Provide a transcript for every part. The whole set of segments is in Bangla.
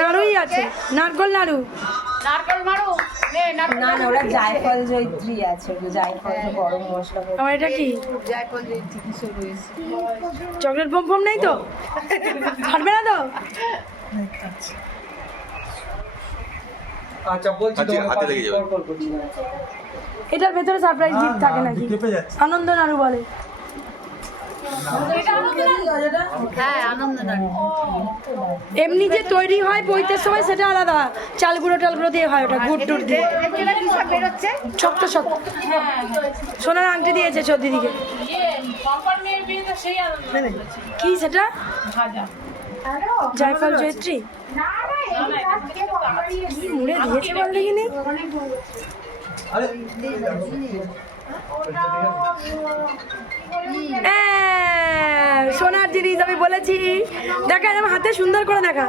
নাড়ুই আছে, নারকল নাড়ু। না ওরা জায়ফল জয়িত্রী আছে, জায়ফল গরম মশলা। আমার এটা কি জায়ফল জয়িত্রী কিছু রয়েছে। চকলেট পম নেই তো? ফাটবে না তো? আচ্ছা বলছি হাতে লেগে যাবে। এটার ভেতরে সারপ্রাইজ গিফট থাকে নাকি? আনন্দ নাড়ু বলে। হ্যাঁ আনন্দ নাড়ু। এমনি যে তৈরি হয় পৈতের সময় সেটা আলাদা, চাল গুঁড়ো টাল গুঁড়ো দিয়ে হয়, ওটা গুড় টুড় দিয়ে। শক্ত শক্ত। সোনার আংটি দিয়েছে চৌধুরী দিকে। কি সেটা? জায়ফল জয়িত্রী মুড়ে দিয়েছে বল দেখিনি। সোনার জিনিস আমি বলেছি, দেখা আমার হাতে সুন্দর করে দেখা।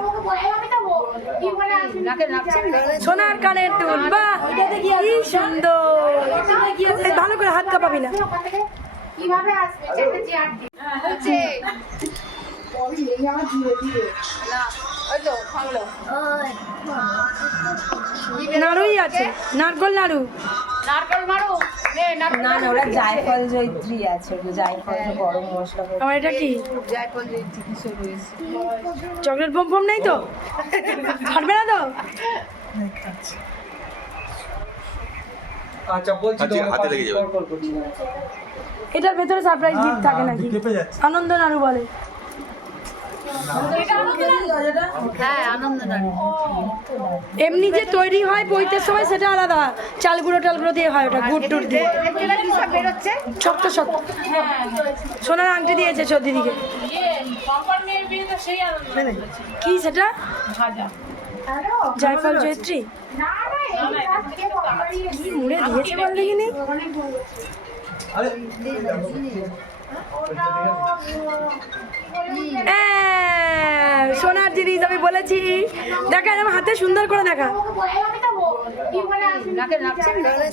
সোনার কানের দুল, বাহ কি সুন্দর। ভালো করে হাত কাঁপাবি না। নাড়ুই আছে, নারকল নাড়ু। না ওরা জায়ফল জয়িত্রী আছে, জায়ফল গরম মশলা। আমার এটা কি জায়ফল জয়িত্রী কিছু রয়েছে। চকলেট পম নেই তো? ফাটবে না তো? আচ্ছা বলছি হাতে লেগে যাবে। এটার ভেতরে সারপ্রাইজ গিফট থাকে নাকি? আনন্দ নাড়ু বলে। হ্যাঁ আনন্দ নাড়ু। এমনি যে তৈরি হয় পৈতের সময় সেটা আলাদা, চাল গুঁড়ো টাল গুঁড়ো দিয়ে হয়, ওটা গুড় টুড় দিয়ে। শক্ত শক্ত। সোনার আংটি দিয়েছে চৌধুরী দিকে। কি সেটা? জায়ফল জয়িত্রী মুড়ে দিয়েছে বল দেখিনি। সোনার জিনিস আমি বলেছি, দেখা আমার হাতে সুন্দর করে দেখা।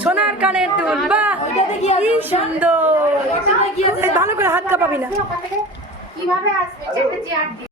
সোনার কানের দুল, বাহ কি সুন্দর। ভালো করে হাত কাঁপাবি না।